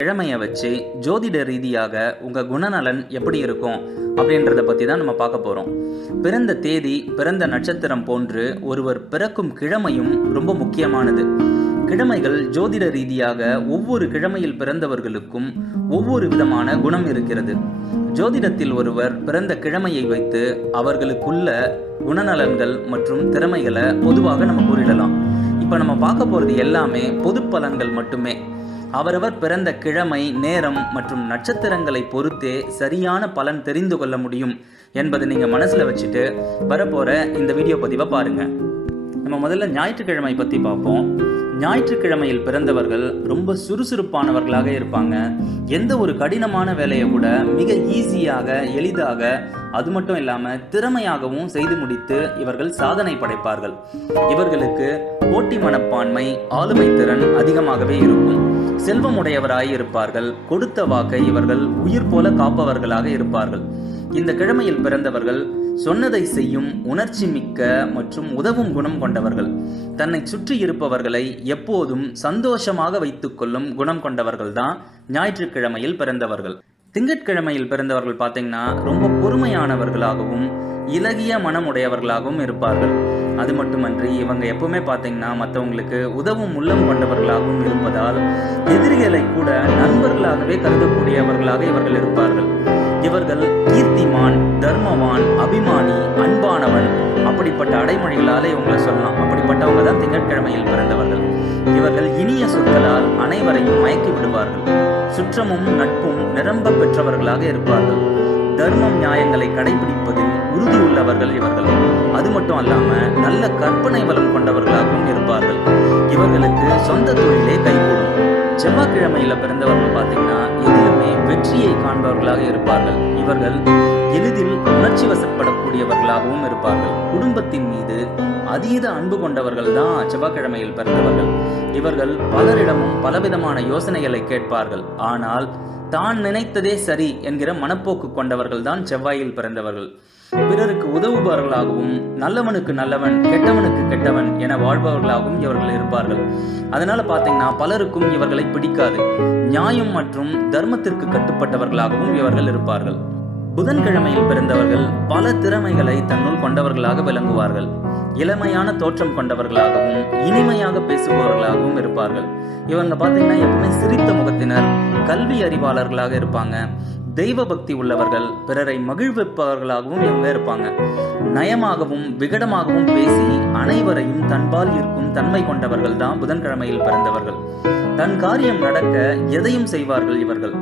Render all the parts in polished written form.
கிழமையை வச்சு ஜோதிட ரீதியாக உங்கள் குணநலன் எப்படி இருக்கும் அப்படின்றத பற்றி தான் நம்ம பார்க்க போகிறோம். பிறந்த தேதி, பிறந்த நட்சத்திரம் போன்று ஒருவர் பிறக்கும் கிழமையும் ரொம்ப முக்கியமானது. கிழமைகள் ஜோதிட ரீதியாக ஒவ்வொரு கிழமையில் பிறந்தவர்களுக்கும் ஒவ்வொரு விதமான குணம் இருக்கிறது. ஜோதிடத்தில் ஒருவர் பிறந்த கிழமையை வைத்து அவர்களுக்குள்ள குணநலன்கள் மற்றும் திறமைகளை பொதுவாக நம்ம கூறிடலாம். இப்போ நம்ம பார்க்க போகிறது எல்லாமே பொது பலன்கள் மட்டுமே. அவரவர் பிறந்த கிழமை, நேரம் மற்றும் நட்சத்திரங்களை பொறுத்தே சரியான பலன் தெரிந்து கொள்ள முடியும் என்பதை நீங்கள் மனசில் வச்சுட்டு வரப்போகிற இந்த வீடியோ பதிவை பாருங்கள். நம்ம முதல்ல ஞாயிற்றுக்கிழமை பற்றி பார்ப்போம். ஞாயிற்றுக்கிழமையில் பிறந்தவர்கள் ரொம்ப சுறுசுறுப்பானவர்களாக இருப்பாங்க. எந்த ஒரு கடினமான வேலையை கூட மிக ஈஸியாக, எளிதாக, அது மட்டும் இல்லாமல் திறமையாகவும் செய்து முடித்து இவர்கள் சாதனை படைப்பார்கள். இவர்களுக்கு போட்டி மனப்பான்மை, ஆளுமை திறன் அதிகமாகவே இருக்கும். செல்வம் உடையவராய் இருப்பார்கள். கொடுத்த வாக்கை இவர்கள் உயிர் போல காப்பவர்களாக இருப்பார்கள். இந்த கிழமையில் பிறந்தவர்கள் சொன்னதை செய்யும் உணர்ச்சி மிக்க மற்றும் உதவும் குணம் கொண்டவர்கள். தன்னை சுற்றி இருப்பவர்களை எப்போதும் சந்தோஷமாக வைத்துக் கொள்ளும் குணம் கொண்டவர்கள் தான் ஞாயிற்றுக்கிழமையில் பிறந்தவர்கள். திங்கட்கிழமையில் பிறந்தவர்கள் பார்த்தீங்கன்னா ரொம்ப பொறுமையானவர்களாகவும் இலகிய மனமுடையவர்களாகவும் இருப்பார்கள். அது மட்டுமன்றி இவங்க எப்பவுமே பார்த்தீங்கன்னா மற்றவங்களுக்கு உதவும் உள்ளம் கொண்டவர்களாகவும் இருப்பதால் எதிரிகளை கூட நண்பர்களாகவே கருதக்கூடியவர்களாக இவர்கள் இருப்பார்கள். இவர்கள் கீர்த்திமான், தர்மவான், அபிமானி, அன்பானவன், அப்படிப்பட்ட அடைமொழிகளாலே இவங்களை சொல்லலாம். அப்படிப்பட்டவங்க தான் திங்கட்கிழமையில் பிறந்தவர்கள். இவர்கள் இனிய சொற்களால் அனைவரையும் மயக்கி விடுவார்கள். சுற்றமும் நட்பும் நிரம்ப பெற்றவர்களாக இருப்பார்கள். தர்மம் நியாயங்களை கடைபிடிப்பதில் உறுதி உள்ளவர்கள் இவர்கள். அது மட்டும் அல்லாம நல்ல கற்பனை வளம் கொண்டவர்களாகவும் இருப்பார்கள். இவர்களுக்கு சொந்த தொழிலே கைகூடும். செவ்வாய்க்கிழமையில பிறந்தவர்கள் பார்த்தீங்கன்னா எதிலுமே வெற்றியை காண்பவர்களாக இருப்பார்கள். இவர்கள் எளிதில் உணர்ச்சி வசப்படக்கூடியவர்களாகவும் இருப்பார்கள். குடும்பத்தின் மீது அதீத அன்பு கொண்டவர்கள் தான் செவ்வாய்க்கிழமையில் பிறந்தவர்கள். இவர்கள் பலரிடமும் பலவிதமான யோசனைகளை கேட்பார்கள். ஆனால் தான் நினைத்ததே சரி என்கிற மனப்போக்கு கொண்டவர்கள் தான் செவ்வாயில் பிறந்தவர்கள். பிறருக்கு உதவுபவர்களாகவும் நல்லவனுக்கு நல்லவன், கெட்டவனுக்கு கெட்டவன் என வாழ்பவர்களாகவும் இவர்கள் இருப்பார்கள். அதனால பார்த்தீங்கன்னா பலருக்கும் இவர்களை பிடிக்காது. நியாயம் மற்றும் தர்மத்திற்கு கட்டுப்பட்டவர்களாகவும் இவர்கள் இருப்பார்கள். புதன்கிழமையில் பிறந்தவர்கள் பல திறமைகளை தன்னுள் கொண்டவர்களாக விளங்குவார்கள். இளமையான தோற்றம் கொண்டவர்களாகவும் இனிமையாக பேசுபவர்களாகவும் இருப்பார்கள். இவங்க பார்த்தீங்கன்னா எப்பவுமே சிரித்த முகத்தினர், கல்வி அறிவாளர்களாக இருப்பாங்க. தெய்வ பக்தி உள்ளவர்கள், பிறரை மகிழ்விப்பவர்களாகவும் இவங்க இருப்பாங்க. நயமாகவும் விகடமாகவும் பேசி அனைவரையும் தன்பால் ஈர்க்கும் தன்மை கொண்டவர்கள் தான் புதன்கிழமையில் பிறந்தவர்கள். தன் காரியம் நடக்க எதையும் செய்வார்கள். இவர்கள்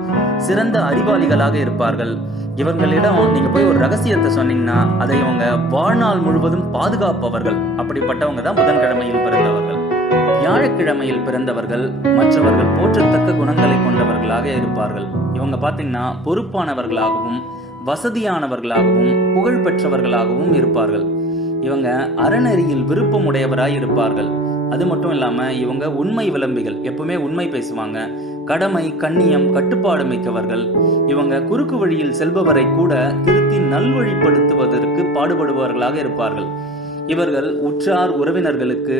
சிறந்த அறிவாளிகளாக இருப்பார்கள். இவங்களிடம் நீங்க போய் ஒரு ரகசியத்தை சொன்னீங்கன்னா அதை இவங்க வாழ்நாள் முழுவதும் பாதுகாப்பவர்கள். அப்படிப்பட்டவங்க தான் புதன்கிழமையில் பிறந்தவர்கள். வியாழக்கிழமையில் பிறந்தவர்கள் மற்றவர்கள் போற்றத்தக்க குணங்களை கொண்டவர்களாக இருப்பார்கள். இவங்க பார்த்தீங்கன்னா பொறுப்பானவர்களாகவும் வசதியானவர்களாகவும் புகழ் பெற்றவர்களாகவும் இருப்பார்கள். இவங்க அறநெறியில் விருப்பமுடையவராய் இருப்பார்கள். அது மட்டும் இல்லாமல் இவங்க உண்மை விளம்பிகள். எப்பவுமே உண்மை பேசுவாங்க. கடமை, கண்ணியம், கட்டுப்பாடு மிக்கவர்கள். இவங்க குறுக்கு வழியில் செல்பவரை கூட திருத்தி நல்வழிப்படுத்துவதற்கு பாடுபடுபவர்களாக இருப்பார்கள். இவர்கள் உற்றார் உறவினர்களுக்கு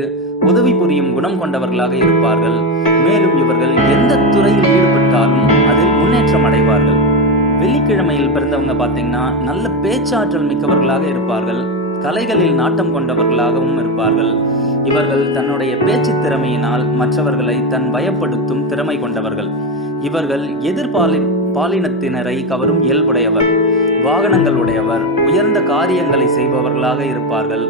உதவி புரியும் குணம் கொண்டவர்களாக இருப்பார்கள். மேலும் இவர்கள் எந்த துறையில் ஈடுபட்டாலும் அதில் முன்னேற்றம் அடைவார்கள். வெள்ளிக்கிழமையில் பிறந்தவங்க பார்த்தீங்கன்னா நல்ல பேச்சாற்றல் மிக்கவர்களாக இருப்பார்கள். கலைகளில் நாட்டம் கொண்டவர்களாகவும் இருப்பார்கள். இவர்கள் தன்னுடைய பேச்சு திறமையினால் மற்றவர்களை தன் பயப்படுத்தும் திறமை கொண்டவர்கள். இவர்கள் பாலினத்தினரை கவரும் இயல்புடையவர். வாகனங்கள் உடையவர். உயர்ந்த காரியங்களை செய்பவர்களாக இருப்பார்கள்.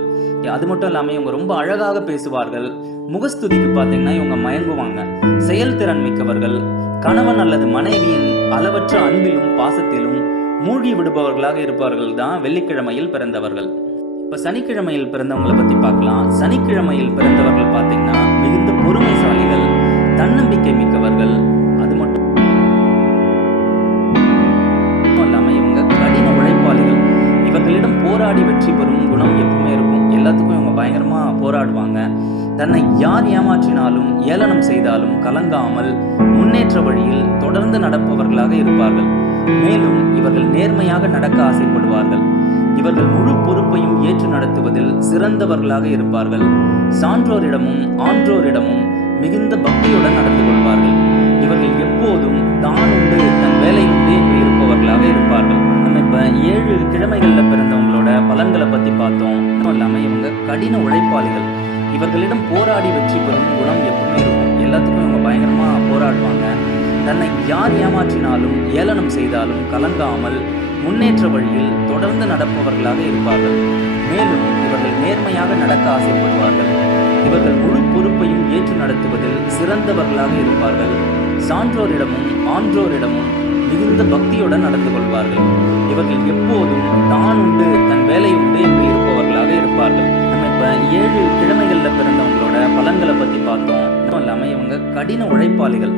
அது மட்டும் இல்லாமல் இவங்க ரொம்ப அழகாக பேசுவார்கள். முகஸ்துதிக்கு பார்த்தீங்கன்னா இவங்க மயங்குவாங்க. செயல்திறன் மிக்கவர்கள். கணவன் அல்லது மனைவியின் அளவற்ற அன்பிலும் பாசத்திலும் மூழ்கி விடுபவர்களாக இருப்பவர்கள் தான் வெள்ளிக்கிழமையில் பிறந்தவர்கள். இப்போ சனிக்கிழமையில் பிறந்தவங்களை பற்றி பார்க்கலாம். சனிக்கிழமையில் பிறந்தவர்கள் பார்த்தீங்கன்னா மிகுந்த பொறுமைசாலிகள், தன்னம்பிக்கை மிக்கவர்கள். அது மட்டும் இல்லாமல் இவங்க கடின உழைப்பாளிகள். இவர்களிடம் போராடி வெற்றி பெறும் குணம் எப்பவுமே இருக்கும். எல்லாத்துக்கும் இவங்க பயங்கரமாக போராடுவாங்க. தன்னை யார் ஏமாற்றினாலும் ஏளனம் செய்தாலும் கலங்காமல் முன்னேற்ற வழியில் தொடர்ந்து நடப்பவர்களாக இருப்பார்கள். மேலும் இவர்கள் நேர்மையாக நடக்க ஆசைப்படுவார்கள். இவர்கள் முழு பொறுப்பையும் ஏற்று நடத்துவதில் சிறந்தவர்களாக இருப்பார்கள். சான்றோரிடமும் ஆன்றோரிடமும் மிகுந்த பக்தியுடன் நடந்து கொள்வார்கள். இவர்கள் எப்போதும் தான் உண்டு தன் வேலை உண்டு என்று இருப்பவர்களாக இருப்பார்கள். நம்ம இப்ப 7 கிழமைகள்ல பிறந்தவங்களோட பலன்களை பத்தி பார்த்தோம். மட்டும் இல்லாம இவங்க கடின உழைப்பாளிகள். இவர்களிடம் போராடி வெற்றி பெறும் குணம் எப்பவுமே இருக்கும். எல்லாத்துக்கும் இவங்க பயங்கரமா போராடுவாங்க. தன்னை யார் ஏமாற்றினாலும் ஏளனம் செய்தாலும் கலங்காமல் முன்னேற்ற வழியில் தொடர்ந்து நடப்பவர்களாக இருப்பார்கள். மேலும் இவர்கள் நேர்மையாக நடக்க ஆசைப்படுவார்கள். இவர்கள் முழு பொறுப்பையும் ஏற்று நடத்துவதில் சிறந்தவர்களாக இருப்பார்கள். சான்றோரிடமும் ஆன்றோரிடமும் மிகுந்த பக்தியுடன் நடந்து கொள்வார்கள். இவர்கள் எப்போதும் தான் உண்டு தன் வேலை உண்டு என்று இருப்பவர்களாக இருப்பார்கள். நம்ம இப்ப 7 கிழமைகள்ல பிறந்தவங்களோட பலன்களை பத்தி பார்த்தோம். மட்டும் இல்லாம இவங்க கடின உழைப்பாளிகள்.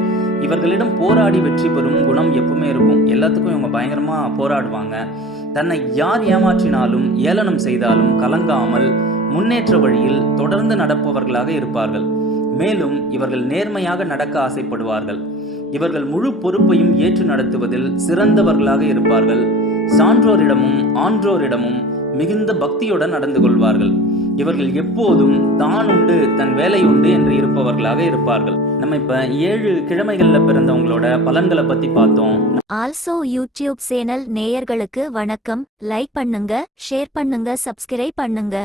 இவர்களிடம் போராடி வெற்றி பெறும் குணம் எப்பவுமே இருக்கும். எல்லாத்துக்கும் இவங்க பயங்கரமா போராடுவாங்க. தன்னை யார் ஏமாற்றினாலும் ஏளனம் செய்தாலும் கலங்காமல் முன்னேற்ற வழியில் தொடர்ந்து நடப்பவர்களாக இருப்பார்கள். மேலும் இவர்கள் நேர்மையாக நடக்க ஆசைப்படுவார்கள். இவர்கள் முழு பொறுப்பையும் ஏற்று நடத்துவதில் சிறந்தவர்களாக இருப்பார்கள். சான்றோரிடமும் ஆன்றோரிடமும் மிகுந்த பக்தியுடன் நடந்து கொள்வார்கள். இவர்கள் எப்போதும் தான் உண்டு தன் வேலை உண்டு என்று இருப்பவர்களாக இருப்பார்கள். நம்ம இப்ப 7 கிழமைகள்ல பிறந்தவங்களோட பலன்களை பத்தி பார்த்தோம். ஆல்சோ யூடியூப் சேனல் நேயர்களுக்கு வணக்கம். லைக் பண்ணுங்க, ஷேர் பண்ணுங்க, சப்ஸ்கிரைப் பண்ணுங்க.